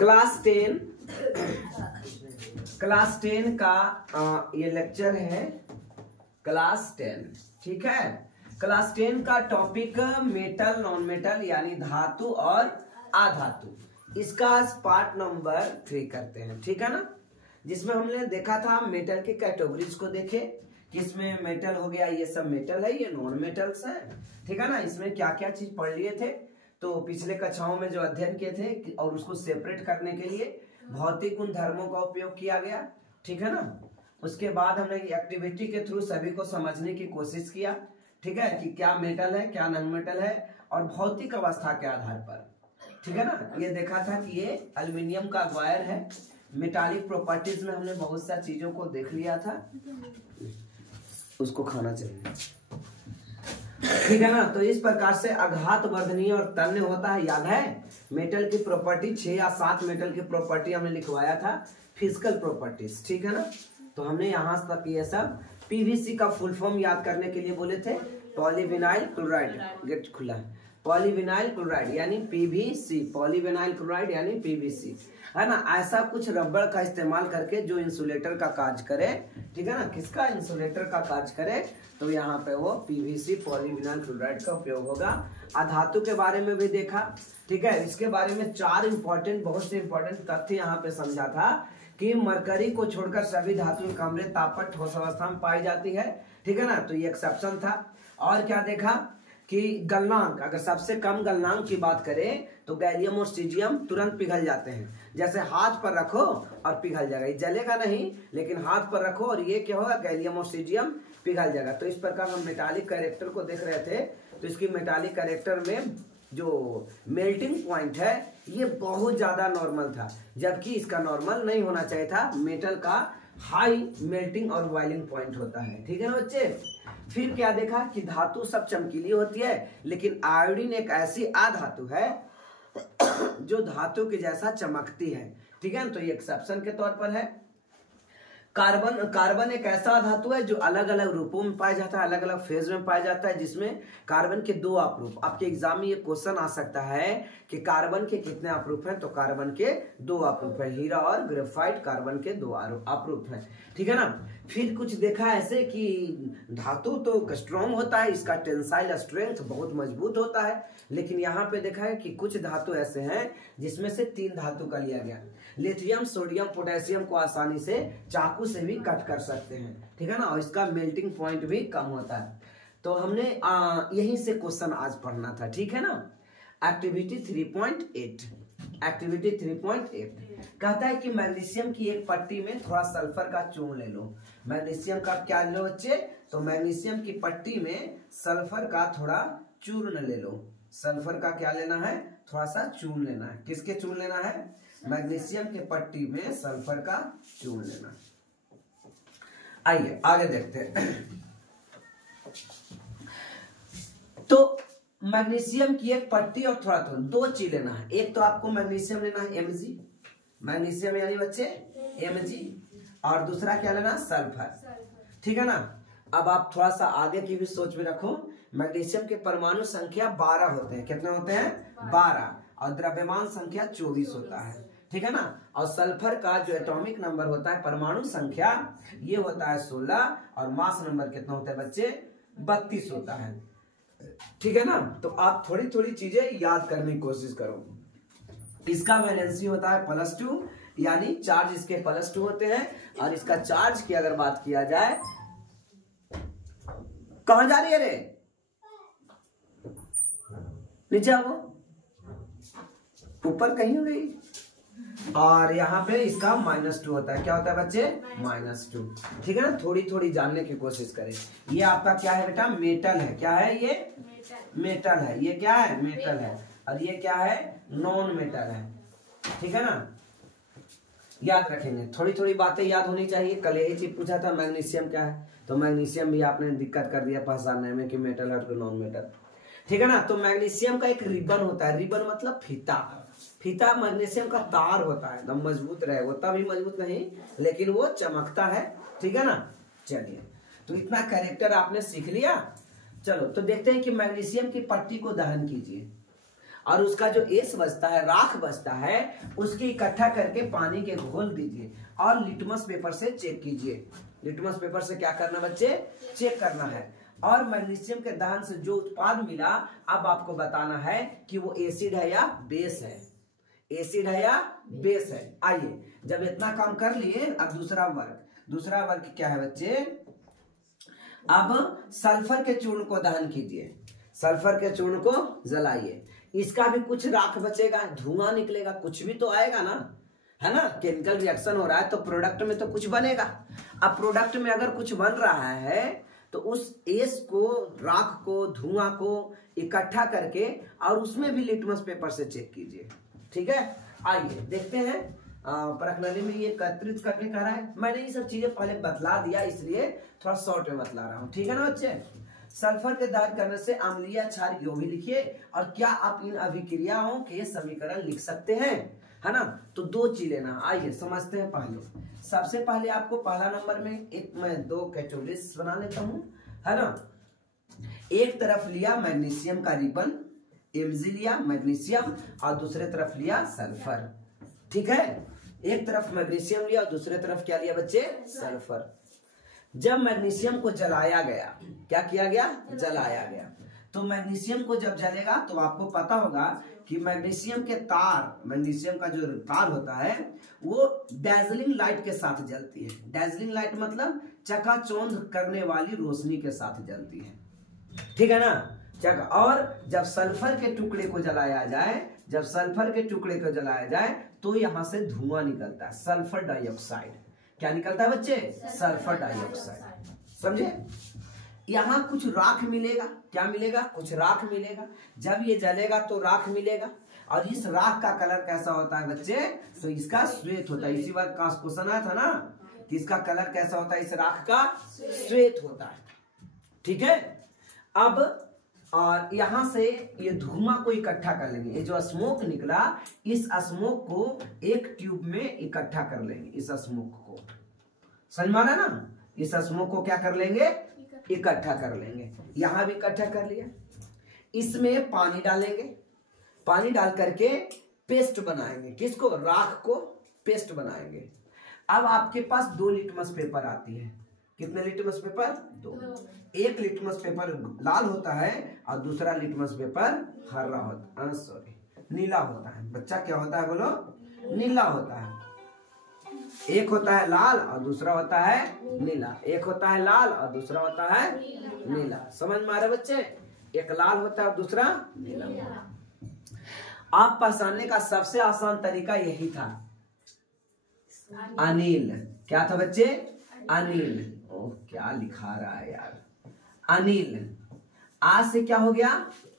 Class 10 का ये lecture है, क्लास 10। ठीक है, क्लास 10 का टॉपिक मेटल नॉन मेटल यानी धातु और अधातु। इसका पार्ट नंबर 3 करते हैं। ठीक है ना, जिसमें हमने देखा था मेटल की कैटेगरीज को देखे, किसमें मेटल हो गया, ये सब मेटल है, ये नॉन मेटल्स है। ठीक है ना, इसमें क्या क्या चीज पढ़ लिए थे तो पिछले कक्षाओं में जो अध्ययन किए थे, और उसको सेपरेट करने के लिए भौतिक गुण धर्मों का उपयोग किया गया। ठीक है ना, उसके बाद हमने एक्टिविटी के थ्रू सभी को समझने की कोशिश किया। ठीक है, कि क्या मेटल है क्या नॉन मेटल है और भौतिक अवस्था के आधार पर। ठीक है ना, ये देखा था कि ये एल्युमिनियम का वायर है। मेटालिक प्रॉपर्टीज में हमने बहुत सा चीजों को देख लिया था, उसको खाना चाहिए। ठीक है ना, तो इस प्रकार से आघात वर्धनीय और तन्य होता है। याद है मेटल की प्रॉपर्टी 6 या 7 मेटल की प्रॉपर्टी हमने लिखवाया था, फिजिकल प्रॉपर्टीज। ठीक है ना, तो हमने यहां तक ये सब पीवीसी का फुल फॉर्म याद करने के लिए बोले थे, पॉलीविनाइल क्लोराइड। गेट खुला है, पॉलीविनाइल क्लोराइड यानी पीवीसी, पॉलीविनाइल क्लोराइड यानी पीवीसी, है ना। ऐसा कुछ रबड़ का इस्तेमाल करके जो इंसुलेटर का कार्य करे। ठीक है ना, किसका, इंसुलेटर का कार्य करे, तो यहाँ पे वो पीवीसी पॉलीविनाइल क्लोराइड का उपयोग होगा। अधातु के बारे में भी देखा। ठीक है, इसके बारे में 4 इंपॉर्टेंट, बहुत से इंपॉर्टेंट तथ्य यहाँ पे समझा था कि मरकरी को छोड़कर सभी धातुएं कमरे ताप पर ठोस अवस्था में पाई जाती है। ठीक है ना, तो ये एक्सेप्शन था। और क्या देखा कि गलनांक, अगर सबसे कम गलनांक की बात करें तो गैलियम और सीजियम तुरंत पिघल जाते हैं। जैसे हाथ पर रखो और पिघल जाएगा, ये जलेगा नहीं लेकिन हाथ पर रखो और ये क्या होगा, गैलियम और सीजियम पिघल जाएगा। तो इस प्रकार हम मेटालिक कैरेक्टर को देख रहे थे, तो इसकी मेटालिक कैरेक्टर में जो मेल्टिंग पॉइंट है ये बहुत ज्यादा नॉर्मल था, जबकि इसका नॉर्मल नहीं होना चाहिए था। मेटल का हाई मेल्टिंग और बॉइलिंग पॉइंट होता है। ठीक है ना बच्चे। फिर क्या देखा कि धातु सब चमकीली होती है, लेकिन आयोडीन एक ऐसी अधातु है जो धातु के जैसा चमकती है। ठीक है ना, तो ये एक्सेप्शन के तौर पर है। कार्बन एक ऐसा धातु है जो अलग अलग रूपों में पाया जाता है, अलग अलग फेज में पाया जाता है, जिसमें कार्बन के 2 अपरूप। आपके एग्जाम में ये क्वेश्चन आ सकता है कि कार्बन के कितने अपरूप हैं, तो कार्बन के 2 अपरूप है। हीरा और ग्रेफाइट कार्बन के 2 अपरूप हैं। ठीक है ना, फिर कुछ देखा ऐसे कि धातु तो स्ट्रॉन्ग होता है, इसका टेंसाइल स्ट्रेंथ बहुत मजबूत होता है, लेकिन यहाँ पे देखा है कि कुछ धातु ऐसे हैं जिसमें से 3 धातु का लिया गया। लिथियम, सोडियम, पोटेशियम को आसानी से चाकू से भी कट कर सकते हैं। ठीक है ना, और इसका मेल्टिंग पॉइंट भी कम होता है। तो हमने यहीं से क्वेश्चन आज पढ़ना था। ठीक है ना, एक्टिविटी 3.8, एक्टिविटी 3.8 कहता है कि मैग्नीशियम की एक पट्टी में थोड़ा सल्फर का चूर्ण ले लो। मैग्नीशियम का क्या ले लो बच्चे, तो मैग्नीशियम की पट्टी में सल्फर का थोड़ा चूर्ण ले लो। सल्फर का क्या लेना है, थोड़ा सा चूर्ण लेना है। किसके चूर्ण लेना है, मैग्नीशियम के पट्टी में सल्फर का चूर्ण लेना। आइए आगे देखते हैं। तो मैग्नीशियम की एक पट्टी और थोड़ा 2 चीज लेना है। एक तो आपको मैग्नीशियम लेना है Mg, मैग्नीशियम यानी बच्चे Mg, और दूसरा क्या लेना, सल्फर। ठीक है ना, अब आप थोड़ा सा आगे की भी सोच में रखो। मैग्नीशियम के परमाणु संख्या 12 होते हैं। कितने होते हैं, 12, और द्रव्यमान संख्या 24 होता है। ठीक है ना, और सल्फर का जो एटॉमिक नंबर होता है, परमाणु संख्या, ये होता है 16, और मास नंबर कितना होता है बच्चे, 32 होता है। ठीक है ना, तो आप थोड़ी थोड़ी चीजें याद करने की कोशिश करो। इसका वैलेंसी होता है +2, यानी चार्ज इसके +2 होते हैं, और इसका चार्ज की अगर बात किया जाए, कहां जा रही है रे, नीचे आओ, ऊपर कहीं हो गई। और यहाँ पे इसका -2 होता है। क्या होता है बच्चे, -2। ठीक है ना, थोड़ी थोड़ी जानने की कोशिश करें। ये आपका क्या है बेटा, मेटल है। क्या है ये, मेटल है। ये क्या है, मेटल है। और ये क्या है, नॉन मेटल है। ठीक है ना, याद रखेंगे, थोड़ी थोड़ी बातें याद होनी चाहिए। कल यही चीज पूछा था, मैग्नीशियम क्या है, तो मैग्नीशियम भी आपने दिक्कत कर दिया पहचानने में कि मेटल है तो नॉन मेटल। ठीक है ना, तो मैग्नीशियम का एक रिबन होता है। रिबन मतलब फीता। फीता मैग्नीशियम का तार होता है, एकदम मजबूत रहे, होता भी मजबूत नहीं लेकिन वो चमकता है। ठीक है ना, चलिए, तो इतना कैरेक्टर आपने सीख लिया। चलो तो देखते हैं कि मैग्नीशियम की पट्टी को दहन कीजिए। और उसका जो एस बचता है, राख बचता है, उसके इकट्ठा करके पानी के घोल दीजिए और लिटमस पेपर से चेक कीजिए। लिटमस पेपर से क्या करना बच्चे? चेक करना है। और मैग्नीशियम के दहन से जो उत्पाद मिला, अब आपको बताना है कि वो एसिड है या बेस है। एसिड है या बेस है। आइए, जब इतना काम कर लिए, अब दूसरा वर्ग क्या है बच्चे? अब सल्फर के चूर्ण को दहन कीजिए, सल्फर के चूर्ण को जलाइए। इसका भी कुछ राख बचेगा, धुआं निकलेगा, कुछ भी तो आएगा ना, है ना। केमिकल रिएक्शन हो रहा है तो प्रोडक्ट में तो कुछ बनेगा। अब प्रोडक्ट में अगर कुछ बन रहा है तो उस एस को, राख को, धुआं को इकट्ठा करके और उसमें भी लिटमस पेपर से चेक कीजिए। ठीक है, आइए देखते हैं। प्रश्नावली में ये एकत्रित करने का रहा है। मैंने ये सब चीजें पहले बतला दिया, इसलिए थोड़ा शॉर्ट में बतला रहा हूँ। ठीक है ना बच्चे? सल्फर के दहन करने से अम्लीय क्षार योगी लिखिए। और क्या आप इन अभिक्रियाओं के समीकरण लिख सकते हैं, है ना। तो दो चीज लेना। आइए समझते हैं। पहले सबसे पहले आपको पहला नंबर में मैं दो कैटोलिस्ट बना लेता हूँ, है ना। एक तरफ लिया मैग्नीशियम का रिबन, Mg लिया मैग्नीशियम, और दूसरे तरफ लिया सल्फर। ठीक है, एक तरफ मैग्नीशियम लिया और दूसरे तरफ क्या लिया बच्चे? सल्फर। जब मैग्नीशियम को जलाया गया, क्या किया गया? जलाया गया। तो मैग्नीशियम को जब जलेगा तो आपको पता होगा कि मैग्नीशियम के तार, मैग्नीशियम का जो तार होता है वो डैजलिंग लाइट के साथ जलती है। डैजलिंग लाइट मतलब चकाचौंध करने वाली रोशनी के साथ जलती है। ठीक है ना। और जब सल्फर के टुकड़े को जलाया जाए, जब सल्फर के टुकड़े को जलाया जाए तो यहां से धुआं निकलता है, सल्फर डाइऑक्साइड। क्या निकलता है बच्चे? Sulphur dioxide. समझे? यहाँ कुछ राख मिलेगा। क्या मिलेगा? कुछ राख मिलेगा। जब ये जलेगा तो राख मिलेगा। और इस राख का कलर कैसा होता है बच्चे? तो इसका श्वेत होता है। इसी बार का क्वेश्चन आया था ना कि इसका कलर कैसा होता है? इस राख का श्वेत होता है। ठीक है। अब और यहां से ये धुआं को इकट्ठा कर लेंगे। ये जो स्मोक निकला, इस स्मोक को एक ट्यूब में इकट्ठा कर लेंगे। इस स्मोक को समझ में आ रहा है ना? इस स्मोक को क्या कर लेंगे? इकट्ठा कर लेंगे। यहां भी इकट्ठा कर लिया। इसमें पानी डालेंगे। पानी डाल करके पेस्ट बनाएंगे। किसको? राख को पेस्ट बनाएंगे। अब आपके पास 2 लिटमस पेपर आती है। कितने लिटमस पेपर? 2। एक लिटमस पेपर लाल होता है और दूसरा लिटमस पेपर हरा होता है, सॉरी नीला होता है। बच्चा क्या होता है बोलो? नीला होता है। एक होता है लाल और दूसरा होता है नीला। एक होता है लाल और दूसरा होता है नीला। समझ में आ रहा बच्चे? एक लाल होता है और दूसरा नीला। आप पहचानने का सबसे आसान तरीका यही था, अनिल। क्या था बच्चे? अनिल। ओह, क्या लिखा रहा है यार? अनिल। आज से क्या हो गया?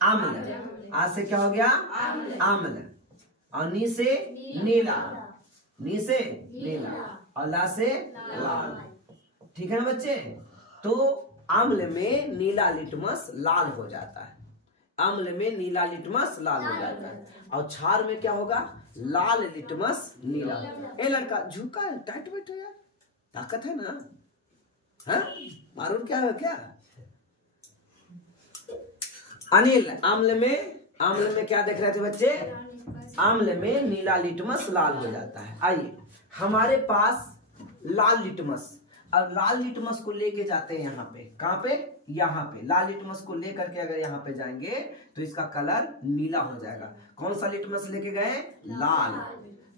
अम्ल। आज से क्या हो गया? अम्ल। और नी से नीला, नी से नीला, और ला से लाल। ठीक है ना बच्चे? तो अम्ल में नीला लिटमस लाल हो जाता है। अम्ल में नीला लिटमस लाल हो जाता है। और क्षार में क्या होगा? लाल लिटमस नीला। ए लड़का झुका, टाइट बैठो यार, ताकत है ना? हाँ, मालूम क्या है क्या? अनिल। अम्ल में क्या देख रहे थे बच्चे? अम्ल में नीला लिटमस लाल हो जाता है। आइए, हमारे पास लाल लिटमस, अब लाल लिटमस को लेके जाते हैं यहाँ पे। कहाँ पे? यहाँ पे। लाल लिटमस को लेकर के अगर यहाँ पे जाएंगे तो इसका कलर नीला हो जाएगा। कौन सा लिटमस लेके गए? लाल।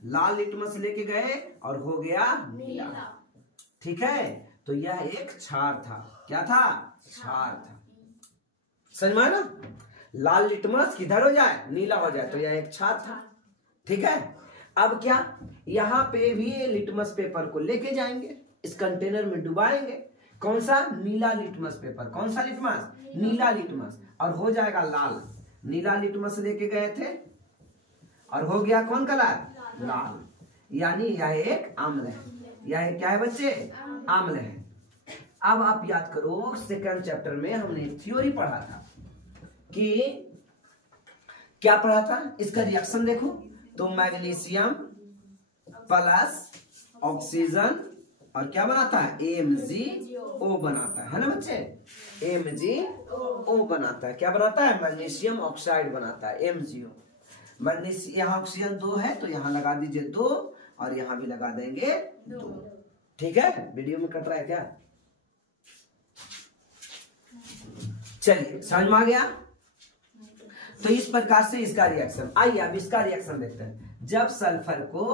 लाल लिटमस लेके गए और हो गया नीला। ठीक है, तो यह एक क्षार था। क्या था? क्षार था। समझ में आया ना? लाल लिटमस किधर हो जाए? नीला हो जाए, तो यह एक क्षार था। ठीक है। अब क्या, यहाँ पे भी लिटमस पेपर को लेके जाएंगे, इस कंटेनर में डुबाएंगे। कौन सा? नीला लिटमस पेपर। कौन सा लिटमस? नीला लिटमस। और हो जाएगा लाल। नीला लिटमस लेके गए थे और हो गया कौन कलर? लाल। यानी यह एक अम्ल है। यह क्या है बच्चे? अम्ल है। अब आप याद करो, सेकंड चैप्टर में हमने थ्योरी पढ़ा था कि क्या पढ़ा था? इसका रिएक्शन देखो तो मैग्नीशियम प्लस ऑक्सीजन और क्या बनाता है? MgO बनाता है ना बच्चे? MgO बनाता है। क्या बनाता है? मैग्नीशियम ऑक्साइड बनाता है, MgO। मैग्नीशियम, यहाँ ऑक्सीजन 2 है तो यहाँ लगा दीजिए 2 और यहाँ भी लगा देंगे 2। ठीक है, वीडियो में कट रहा है क्या? चलिए समझ में आ गया। तो इस प्रकार से इसका रिएक्शन। आइए अब इसका रिएक्शन देखते हैं। जब सल्फर को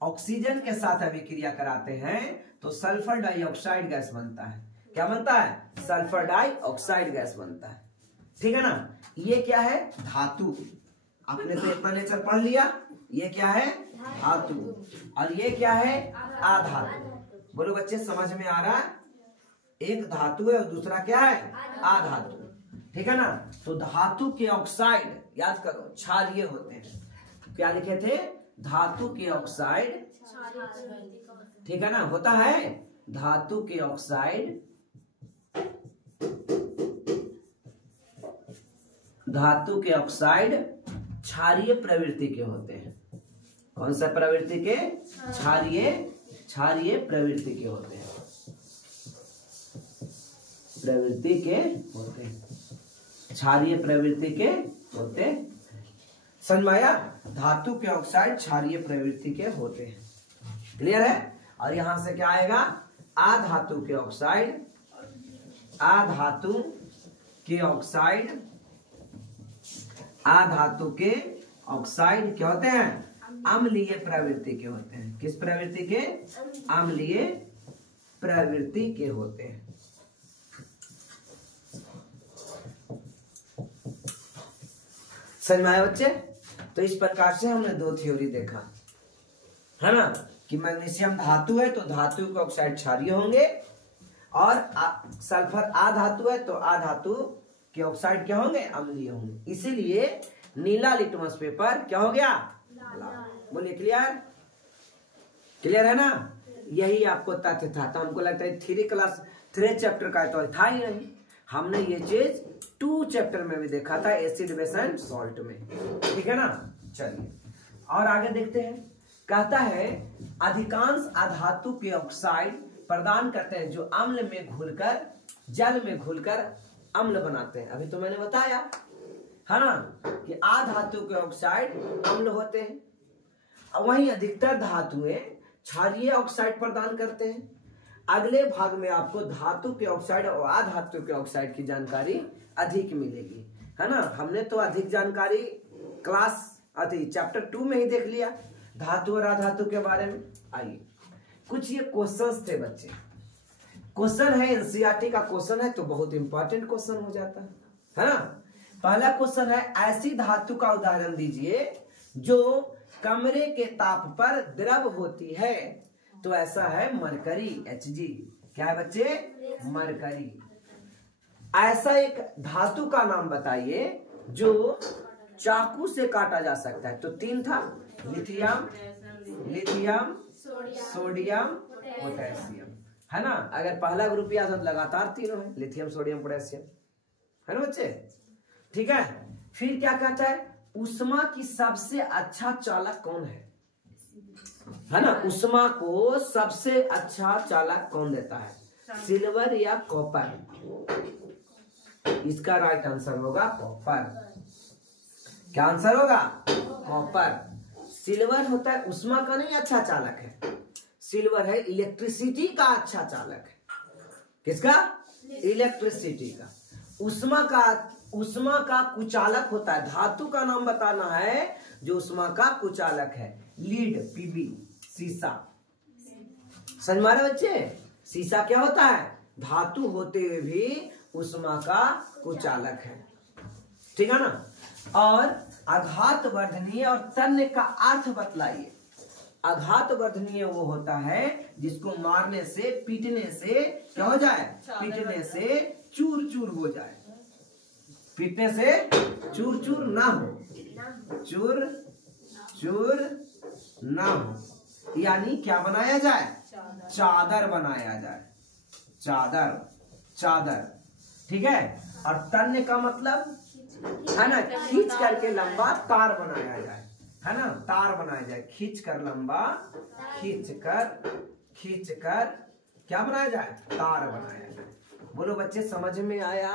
ऑक्सीजन के साथ अभिक्रिया कराते हैं तो सल्फर डाइऑक्साइड गैस बनता है। क्या बनता है? सल्फर डाइऑक्साइड गैस बनता है। ठीक है ना। ये क्या है? धातु। आपने तो इतना नेचर पढ़ लिया। ये क्या है? धातु। और ये क्या है? अधातु। बोलो बच्चे, समझ में आ रहा है? एक धातु है और दूसरा क्या है? अधातु। ठीक है ना। तो धातु के ऑक्साइड, याद करो, क्षारीय होते हैं। क्या लिखे थे? धातु के ऑक्साइड, ठीक है ना, होता है। धातु के ऑक्साइड, धातु के ऑक्साइड क्षारीय प्रवृत्ति के होते हैं। कौन सा प्रवृत्ति के? क्षारीय प्रवृत्ति के होते हैं। प्रवृत्ति के होते हैं, क्षारीय प्रवृत्ति के होते हैं। समझ में आया? धातु के ऑक्साइड क्षारीय प्रवृत्ति के होते हैं। क्लियर है। और यहां से क्या आएगा? अधातु के ऑक्साइड, अधातु के ऑक्साइड, अधातु के ऑक्साइड क्या होते हैं? अम्लीय प्रवृत्ति के होते हैं। किस प्रवृत्ति के? अम्लीय प्रवृत्ति के होते हैं। समझ में आया बच्चे? तो इस प्रकार से हमने दो थ्योरी देखा, है ना, कि मैग्नीशियम धातु है तो धातु के ऑक्साइड क्षारीय होंगे, और सल्फर अधातु है तो अधातु के ऑक्साइड क्या होंगे? अम्लीय होंगे। इसीलिए नीला लिटमस पेपर क्या हो गया? बोलिए क्लियर? क्लियर है ना। यही आपको तथ्य था। तो हमको लगता है 3 चैप्टर का तो था ही नहीं। हमने ये चीज 2 चैप्टर में भी देखा था, एसिड बेस एंड सॉल्ट में। ठीक है ना। चलिए और आगे देखते हैं। कहता है अधिकांश अधातु के ऑक्साइड प्रदान करते हैं जो अम्ल में घुलकर, जल में घुलकर अम्ल बनाते हैं। अभी तो मैंने बताया है ना कि अधातु के ऑक्साइड अम्ल होते हैं, वहीं अधिकतर धातुएं क्षारीय ऑक्साइड प्रदान करते हैं। अगले भाग में आपको धातु के ऑक्साइड और अधातु के ऑक्साइड की जानकारी अधिक मिलेगी, है ना। हमने तो अधिक जानकारी क्लास चैप्टर 2 में ही देख लिया धातु और अधातु के बारे में। आइए कुछ ये क्वेश्चंस थे बच्चे। क्वेश्चन है एनसीईआरटी का क्वेश्चन है तो बहुत इंपॉर्टेंट क्वेश्चन हो जाता है ना। पहला क्वेश्चन है ऐसी धातु का उदाहरण दीजिए जो कमरे के ताप पर द्रव होती है। तो ऐसा है मरकरी, Hg। क्या है बच्चे? मरकरी। ऐसा एक धातु का नाम बताइए जो चाकू से काटा जा सकता है। तो 3 था, लिथियम, सोडियम, पोटेशियम, है ना। अगर पहला ग्रुप याद हो तो लगातार तीनों है, लिथियम, सोडियम, पोटेशियम, है ना बच्चे। ठीक है। फिर क्या कहता है? उष्मा की सबसे अच्छा चालक कौन है ना। उष्मा को सबसे अच्छा चालक कौन देता है? सिल्वर या कॉपर? इसका राइट आंसर होगा कॉपर। क्या आंसर होगा? कॉपर। सिल्वर होता है उष्मा का नहीं अच्छा चालक है, सिल्वर है इलेक्ट्रिसिटी का अच्छा चालक है। किसका? इलेक्ट्रिसिटी का। उष्मा का कुचालक होता है। धातु का नाम बताना है जो उष्मा का कुचालक है। लीड, पीबी, शीशा। समझ में आ रहे बच्चे? शीशा क्या होता है? धातु होते हुए भी उष्मा का कुचालक है। ठीक है ना। और आघात वर्धनीय और तन्य का अर्थ बतलाइए। आघात वर्धनीय वो होता है जिसको मारने से, पीटने से क्या हो जाए? पीटने से चूर चूर हो जाए। पीटने से चूर चूर ना हो, चूर चूर ना हो, यानी क्या बनाया जाए? चादर बनाया जाए। चादर, चादर। ठीक है। और तन्य का मतलब है ना, खींच करके लंबा तार बनाया जाए, है ना। तार बनाया जाए, खींच कर लंबा, खींच कर क्या बनाया जाए? तार बनाया जाए। बोलो बच्चे समझ में आया?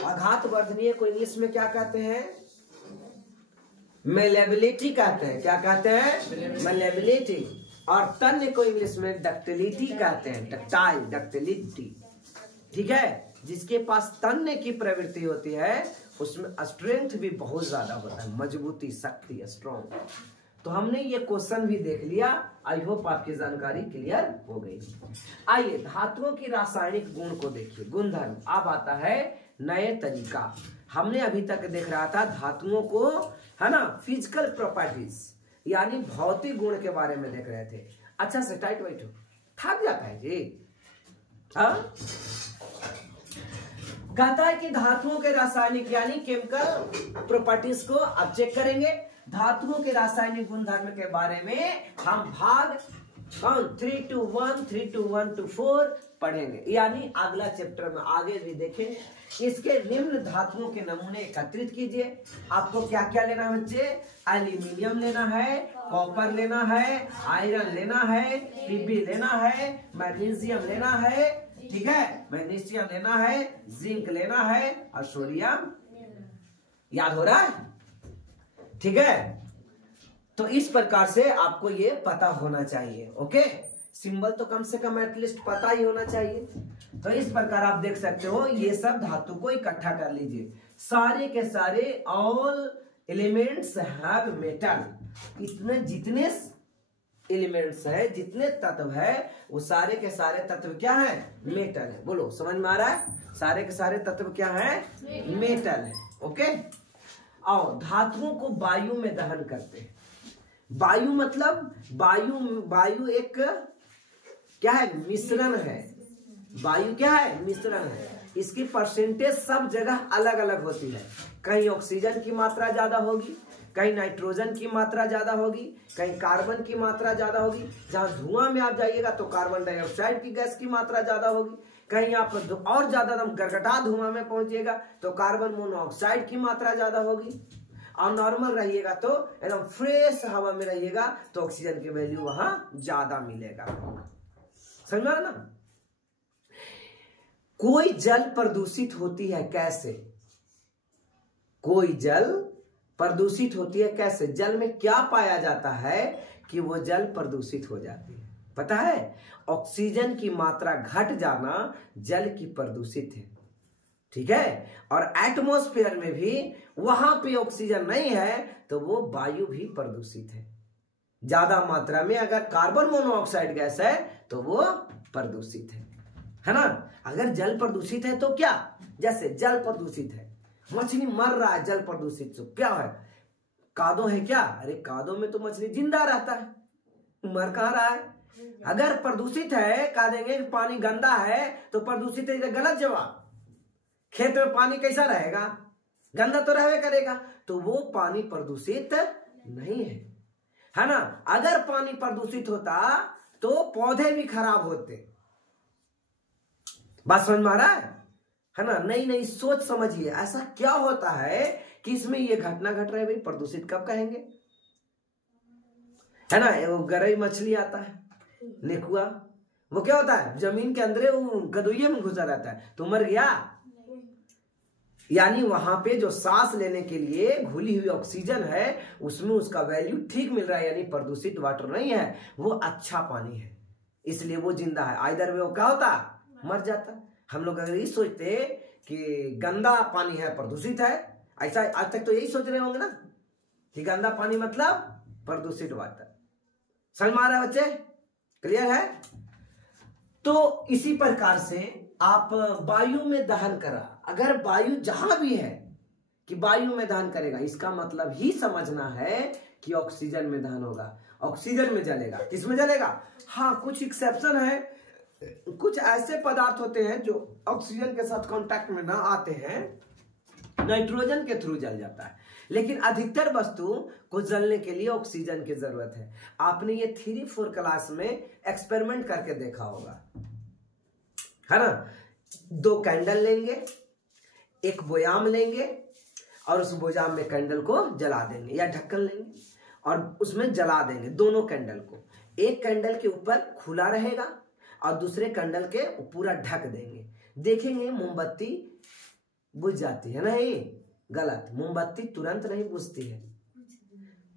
आघात वर्धनीय को इंग्लिश में क्या कहते हैं? मेलेबिलिटी कहते हैं। क्या कहते हैं? मेलेबिलिटी। और तन्य को इंग्लिश में डक्टिलिटी कहते हैं, डक्टाइल, डक्टिलिटी। ठीक है, जिसके पास तन्य की प्रवृत्ति होती है उसमें स्ट्रेंथ भी बहुत ज्यादा होता है, मजबूती, शक्ति, स्ट्रॉन्ग। तो हमने ये क्वेश्चन भी देख लिया। आई होप आपकी जानकारी क्लियर हो गई। आइए धातुओं की रासायनिक गुण को देखिए, गुणधर्म। अब आता है नए तरीका। हमने अभी तक देख रहा था धातुओं को, है ना, फिजिकल प्रॉपर्टीज यानी भौतिक गुण के बारे में देख रहे थे। अच्छा से टाइट बैठो, थक जाता है जी। हाँ, कहता है कि धातुओं के रासायनिक यानी केमिकल प्रॉपर्टीज को अब चेक करेंगे। धातुओं के रासायनिक गुणधर्म के बारे में हम भाग 3 to 1, 3 to 1 to 4 पढ़ेंगे, यानी अगला चैप्टर में आगे भी देखेंगे। इसके निम्न धातुओं के नमूने एकत्रित कीजिए। आपको क्या क्या लेना है बच्चे? एल्यूमिनियम लेना है, कॉपर लेना है, आयरन लेना है, पीबी लेना है, मैग्नीशियम लेना है, ठीक है, मैग्नीशियम लेना है, जिंक लेना है और सोडियम। याद हो रहा है? ठीक है, तो इस प्रकार से आपको ये पता होना चाहिए। ओके, सिंबल तो कम से कम एटलीस्ट पता ही होना चाहिए। तो इस प्रकार आप देख सकते हो, ये सब धातु को इकट्ठा कर लीजिए। सारे के सारे ऑल एलिमेंट्स हैव मेटल। इतने जितने एलिमेंट्स है, जितने तत्व है, वो सारे के सारे तत्व क्या है? मेटल है। बोलो, समझ में आ रहा है? सारे के सारे तत्व क्या है? मेटल है। ओके, और धातुओं को वायु में दहन करते हैं। वायु मतलब वायु एक क्या है? मिश्रण है। वायु क्या है? मिश्रण है। इसकी परसेंटेज सब जगह अलग अलग होती है। कहीं ऑक्सीजन की मात्रा ज्यादा होगी, कहीं नाइट्रोजन की मात्रा ज्यादा होगी, कहीं कार्बन की मात्रा ज्यादा होगी। जहां धुआं में आप जाइएगा तो कार्बन डाइऑक्साइड की गैस की मात्रा ज्यादा होगी। कहीं आप और ज्यादा गरगटा धुआं में पहुंचिएगा तो कार्बन मोनोऑक्साइड की मात्रा ज्यादा होगी। और नॉर्मल रहिएगा तो एकदम फ्रेश हवा में रहिएगा तो ऑक्सीजन की वैल्यू वहां ज्यादा मिलेगा। समझ में ना? कोई जल प्रदूषित होती है कैसे? कोई जल प्रदूषित होती है कैसे? जल में क्या पाया जाता है कि वो जल प्रदूषित हो जाती है? पता है, ऑक्सीजन की मात्रा घट जाना जल की प्रदूषित है। ठीक है, और एटमॉस्फेयर में भी वहां पे ऑक्सीजन नहीं है तो वो वायु भी प्रदूषित है। ज्यादा मात्रा में अगर कार्बन मोनोऑक्साइड गैस है तो वो प्रदूषित है ना? अगर जल प्रदूषित है तो क्या? जैसे जल प्रदूषित है, मछली मर रहा है, जल प्रदूषित तो क्या है? कादो है क्या? अरे कादो में तो मछली जिंदा रहता है, मर कहाँ रहा है? अगर प्रदूषित है, कह देंगे पानी गंदा है तो प्रदूषित है, गलत जवाब। खेत में पानी कैसा रहेगा? गंदा तो रहवे करेगा, तो वो पानी प्रदूषित नहीं है ना? अगर पानी प्रदूषित होता तो पौधे भी खराब होते। बात समझ में आ रहा है ना? नई नई सोच समझिए। ऐसा क्या होता है कि इसमें ये घटना घट रहा है? भाई प्रदूषित कब कहेंगे? है ना, वो गरई मछली आता है, नेकुआ, वो क्या होता है? जमीन के अंदर वो गदुइये में घुसा रहता है, तो मर गया। यानी वहां पे जो सांस लेने के लिए घुली हुई ऑक्सीजन है उसमें उसका वैल्यू ठीक मिल रहा है, यानी प्रदूषित वाटर नहीं है, वो अच्छा पानी है, इसलिए वो जिंदा है। आइदर में वो क्या होता? मर जाता। हम लोग अगर ये सोचते कि गंदा पानी है, प्रदूषित है, ऐसा आज तक तो यही सोच रहे होंगे ना कि गंदा पानी मतलब प्रदूषित वाटर। समझ में आ रहा है बच्चे? क्लियर है? तो इसी प्रकार से आप वायु में दहन करा, अगर वायु जहां भी है कि वायु में दहन करेगा, इसका मतलब ही समझना है कि ऑक्सीजन में दहन होगा, ऑक्सीजन में जलेगा। किसमें जलेगा? हाँ, कुछ एक्सेप्शन है, कुछ ऐसे पदार्थ होते हैं जो ऑक्सीजन के साथ कांटेक्ट में ना आते हैं, नाइट्रोजन के थ्रू जल जाता है, लेकिन अधिकतर वस्तु को जलने के लिए ऑक्सीजन की जरूरत है। आपने ये 3-4 क्लास में एक्सपेरिमेंट करके देखा होगा, है ना? 2 कैंडल लेंगे, एक बोयाम लेंगे और उस बोयाम में कैंडल को जला देंगे, या ढक्कन लेंगे और उसमें जला देंगे दोनों कैंडल को। एक कैंडल के ऊपर खुला रहेगा और दूसरे कैंडल के पूरा ढक देंगे। देखेंगे मोमबत्ती बुझ जाती है। नहीं, गलत, मोमबत्ती तुरंत नहीं बुझती है,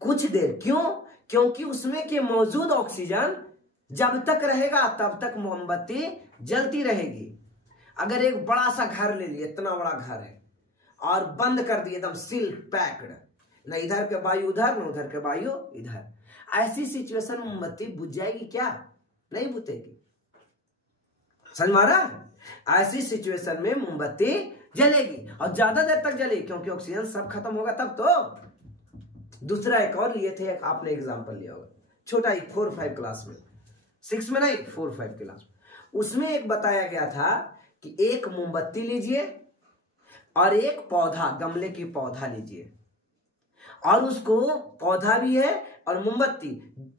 कुछ देर। क्यों? क्योंकि उसमें के मौजूद ऑक्सीजन जब तक रहेगा तब तक मोमबत्ती जलती रहेगी। अगर एक बड़ा सा घर ले लिए, इतना बड़ा घर है और बंद कर दिए एकदम सील पैक्ड, न इधर के वायु उधर न उधर के वायु इधर, ऐसी सिचुएशन में मोमबत्ती बुझ जाएगी क्या? नहीं बुझेगी। समझ में आ रहा है? ऐसी सिचुएशन में मोमबत्ती जलेगी और ज्यादा देर तक जलेगी क्योंकि ऑक्सीजन सब खत्म होगा तब तो। दूसरा एक और लिए थे, आपने एग्जांपल लिया होगा, छोटा ही 4-5 क्लास में, 6 में नहीं 4-5 क्लास में। उसमें एक बताया गया था कि एक मोमबत्ती लीजिए और एक पौधा, गमले की पौधा लीजिए और उसको, पौधा भी है और मोमबत्ती,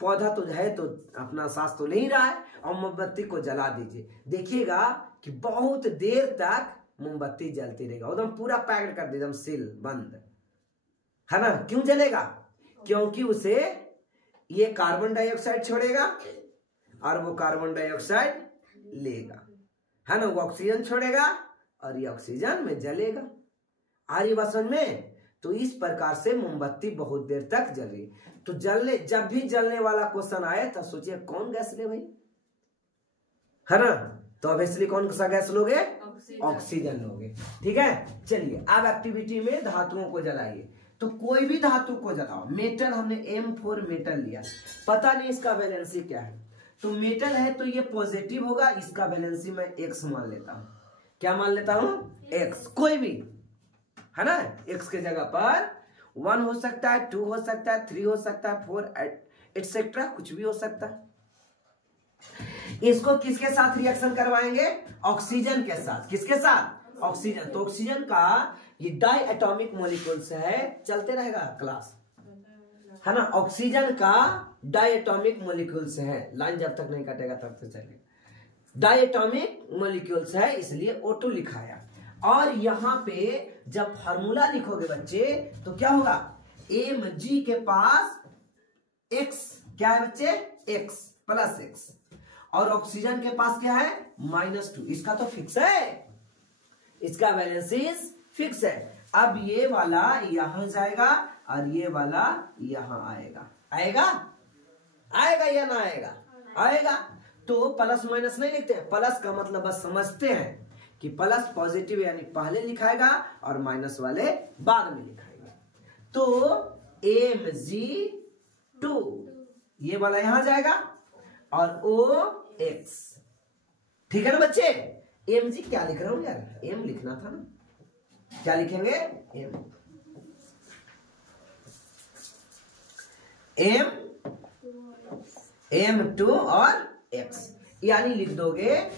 पौधा तो है तो अपना सांस तो ले ही रहा है, और मोमबत्ती को जला दीजिए। देखिएगा कि बहुत देर तक मोमबत्ती जलती रहेगा, एकदम पूरा पैक्ड कर दीजिए, एकदम सील बंद, है ना। क्यों जलेगा? क्योंकि उसे ये कार्बन डाइऑक्साइड छोड़ेगा और वो कार्बन डाइऑक्साइड लेगा, है ना। वो ऑक्सीजन छोड़ेगा और ये ऑक्सीजन में जलेगा। आ रही बात समझ में? तो इस प्रकार से मोमबत्ती बहुत देर तक जले। तो जलने, जब भी जलने वाला क्वेश्चन आए तो सोचिए कौन गैस ले भाई, है ना। तो ऑब्वियसली कौन सा गैस लोगे? ऑक्सीजन लोगे। ठीक है, चलिए अब एक्टिविटी में धातुओं को जलाइए। तो कोई भी धातु को जलाओ। मेटल हमने M4 मेटल लिया, पता नहीं इसका वैलेंसी क्या है, तो मेटल है तो ये पॉजिटिव होगा, इसका वैलेंसी मैं X मान लेता हूं। क्या मान लेता हूं? X। कोई भी, है ना, X के जगह पर 1 हो सकता है, 2 हो सकता है, 3 हो सकता है, 4 एटसेट्रा, कुछ भी हो सकता है। इसको किसके साथ रिएक्शन करवाएंगे? ऑक्सीजन के साथ। किसके साथ? ऑक्सीजन। तो ऑक्सीजन का ये डाई एटॉमिक मोलिक्यूल्स है, चलते रहेगा क्लास, है ना। ऑक्सीजन का डाई एटॉमिक मोलिक्यूल्स है, लाइन जब तक नहीं कटेगा तब तक चलेगा। डाई एटॉमिक मोलिक्यूल्स है इसलिए O2 लिखाया। और यहां पे जब फार्मूला लिखोगे बच्चे तो क्या होगा? Mg के पास X क्या है बच्चे? X प्लस X, और ऑक्सीजन के पास क्या है? -2। इसका तो फिक्स है, इसका वैलेंसीज फिक्स है। अब ये वाला यहां जाएगा और ये वाला यहां आएगा। आएगा? आएगा या ना आएगा? आएगा। तो प्लस माइनस नहीं लिखते हैं, प्लस का मतलब बस समझते हैं कि प्लस पॉजिटिव यानी पहले लिखाएगा और माइनस वाले बाद में लिखाएगा। तो Mg2 ये वाला यहां जाएगा और OX। ठीक है ना बच्चे? Mg क्या लिख रहा हूं यार? M लिखना था ना, क्या लिखेंगे? M2 और X, यानी लिख दोगे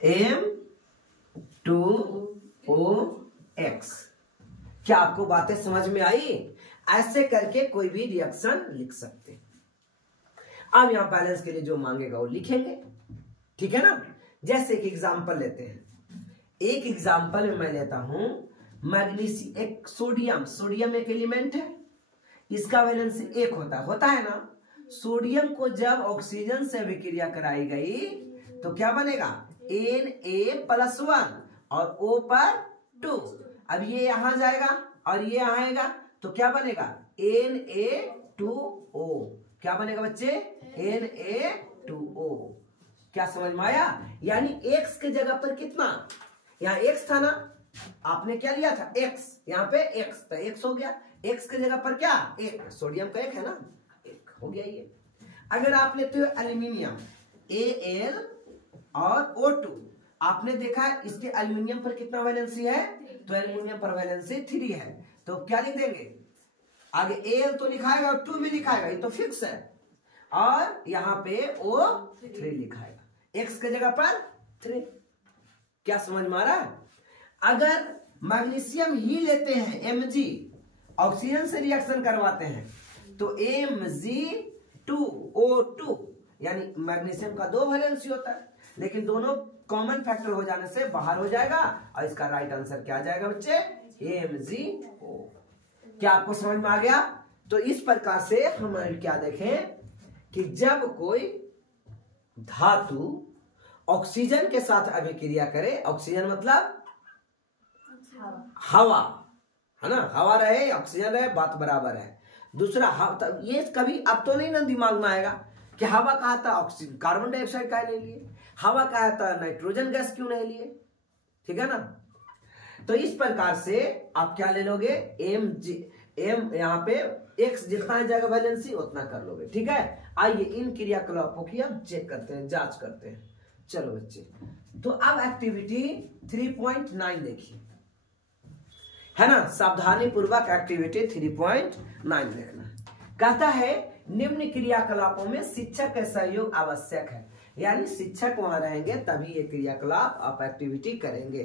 M2OX। क्या आपको बातें समझ में आई? ऐसे करके कोई भी रिएक्शन लिख सकते हैं। अब यहां बैलेंस के लिए जो मांगेगा वो लिखेंगे, ठीक है ना। जैसे एक एग्जांपल लेते हैं, एक एग्जांपल में मैं लेता हूं मैग्नीशियम, एक सोडियम। सोडियम एक एलिमेंट है, इसका वैलेंसी 1 होता है ना। सोडियम को जब ऑक्सीजन से विक्रिया कराई गई तो क्या बनेगा? Na+1 और O पर 2। अब ये यहां जाएगा और ये यहां आएगा तो क्या बनेगा? Na2O। क्या बनेगा बच्चे? Na2O। क्या समझ में आया? यानी X के जगह पर कितना, यहाँ X था ना, आपने क्या लिया था? X, यहाँ पे X, तो X हो गया। X के जगह पर क्या? 1, सोडियम का 1 है ना, 1 हो गया ये। अगर आप लेते हो एल्यूमिनियम, Al और O2, आपने देखा इसके एल्यूमिनियम पर कितना वैलेंसी है? तो एल्यूमिनियम पर वैलेंसी 3 है। तो क्या लिख देंगे? आगे Al तो लिखाएगा और 2 भी लिखाएगा, ये तो फिक्स है, और यहाँ पे O3 लिखाएगा, X के जगह पर 3। क्या समझ में आ रहा है? अगर मैग्नीशियम ही लेते हैं Mg, ऑक्सीजन से रिएक्शन करवाते हैं तो Mg2O2, यानी मैग्नीशियम का 2 वैलेंसी होता है, लेकिन दोनों कॉमन फैक्टर हो जाने से बाहर हो जाएगा और इसका राइट आंसर क्या आ जाएगा बच्चे? MgO। क्या आपको समझ में आ गया? तो इस प्रकार से हम क्या देखें कि जब कोई धातु ऑक्सीजन के साथ अभिक्रिया करे, ऑक्सीजन मतलब हवा, है ना, हवा रहे ऑक्सीजन रहे, बात बराबर है। दूसरा ये कभी अब तो नहीं ना दिमाग में आएगा कि हवा कहा था ऑक्सीजन, कार्बन डाइऑक्साइड का नहीं लिए, हवा कहा था नाइट्रोजन गैस क्यों नहीं लिए, ठीक है ना। तो इस प्रकार से आप क्या ले लोगे, एम यहाँ पे एक्स जितना जाएगा वैलेंसी उतना कर लोगे, ठीक है। आइए इन क्रियाकलापों की अब चेक करते हैं, जांच करते हैं। चलो बच्चे, तो अब एक्टिविटी 3.9 देखिए, है ना, सावधानी पूर्वक एक्टिविटी 3.9 देखना। कहता है निम्न क्रियाकलापों में शिक्षक का सहयोग आवश्यक है, यानी शिक्षक वहां रहेंगे तभी ये क्रियाकलाप आप एक्टिविटी करेंगे,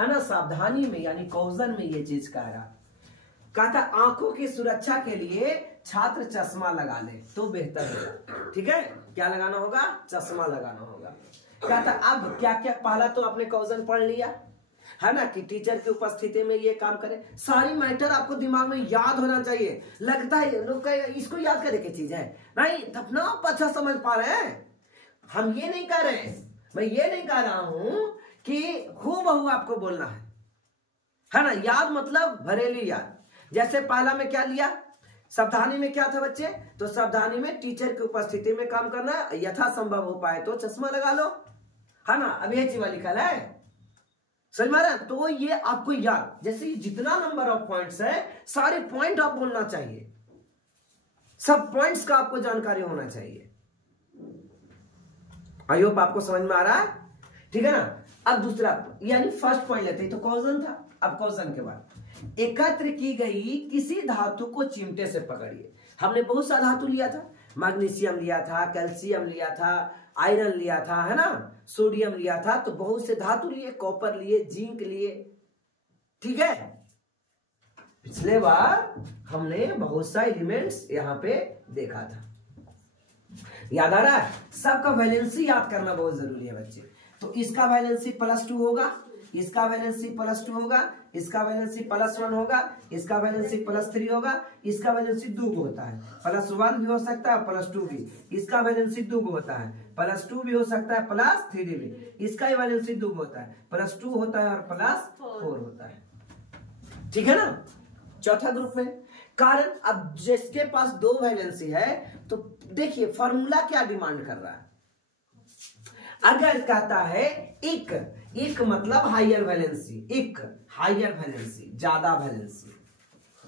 है ना। सावधानी में यानी कौशल में ये चीज कह रहा। कहता आंखों की सुरक्षा के लिए छात्र चश्मा लगा ले तो बेहतर होगा, ठीक है। क्या लगाना होगा, चश्मा लगाना होगा। कहता अब क्या क्या, पहला तो आपने कौशल पढ़ लिया, है ना, कि टीचर की उपस्थिति में ये काम करे। सारी मैटर आपको दिमाग में याद होना चाहिए। लगता है लोग इसको याद करे की चीज है नहीं, अपना आप अच्छा समझ पा रहे हैं। हम ये नहीं कह रहे हैं, मैं ये नहीं कह रहा हूं कि हूबहू आपको बोलना है ना। याद मतलब भरेली याद। जैसे पहला में क्या लिया, सावधानी में क्या था बच्चे, तो सावधानी में टीचर की उपस्थिति में काम करना, यथासंभव हो पाए तो चश्मा लगा लो, है ना। अब ये चीज लिखा है, समझ में आ रहा है। तो ये आपको याद, जैसे जितना नंबर ऑफ पॉइंट्स है सारे पॉइंट आप बोलना चाहिए, सब पॉइंट्स का आपको जानकारी होना चाहिए। आई होप आपको समझ में आ रहा है, ठीक है ना। अब दूसरा यानी फर्स्ट पॉइंट लेते हैं तो कॉजन था। अब कॉजन के बाद एकत्र की गई किसी धातु को चिमटे से पकड़िए। हमने बहुत सा धातु लिया था, मैग्नीशियम लिया था, कैल्शियम लिया था, आयरन लिया था, है ना, सोडियम लिया था, तो बहुत से धातु लिए, कॉपर लिए, जिंक लिए, ठीक है। पिछले बार हमने बहुत सा एलिमेंट्स यहां पे देखा था, याद आ रहा है। सबका वैलेंसी याद करना बहुत जरूरी है बच्चे। तो इसका वैलेंसी +2 होगा, इसका वैलेंसी +2 होगा, इसका वैलेंसी +1 होगा, इसका वैलेंसी +3 होगा, इसका वैलेंसी 2 होता है, +1 भी हो सकता है, +2 भी। इसका वैलेंसी 2 होता है, +2 भी हो सकता है, +3 भी। इसका ही वैलेंसी 2 होता है, +2 होता है और +4 होता है, ठीक है ना। चौथा ग्रुप में कारण, अब जिसके पास 2 वैलेंसी है तो देखिए फॉर्मूला क्या डिमांड कर रहा है। अगर कहता है एक मतलब हायर वैलेंसी, एक हायर वैलेंसी, ज्यादा वैलेंसी,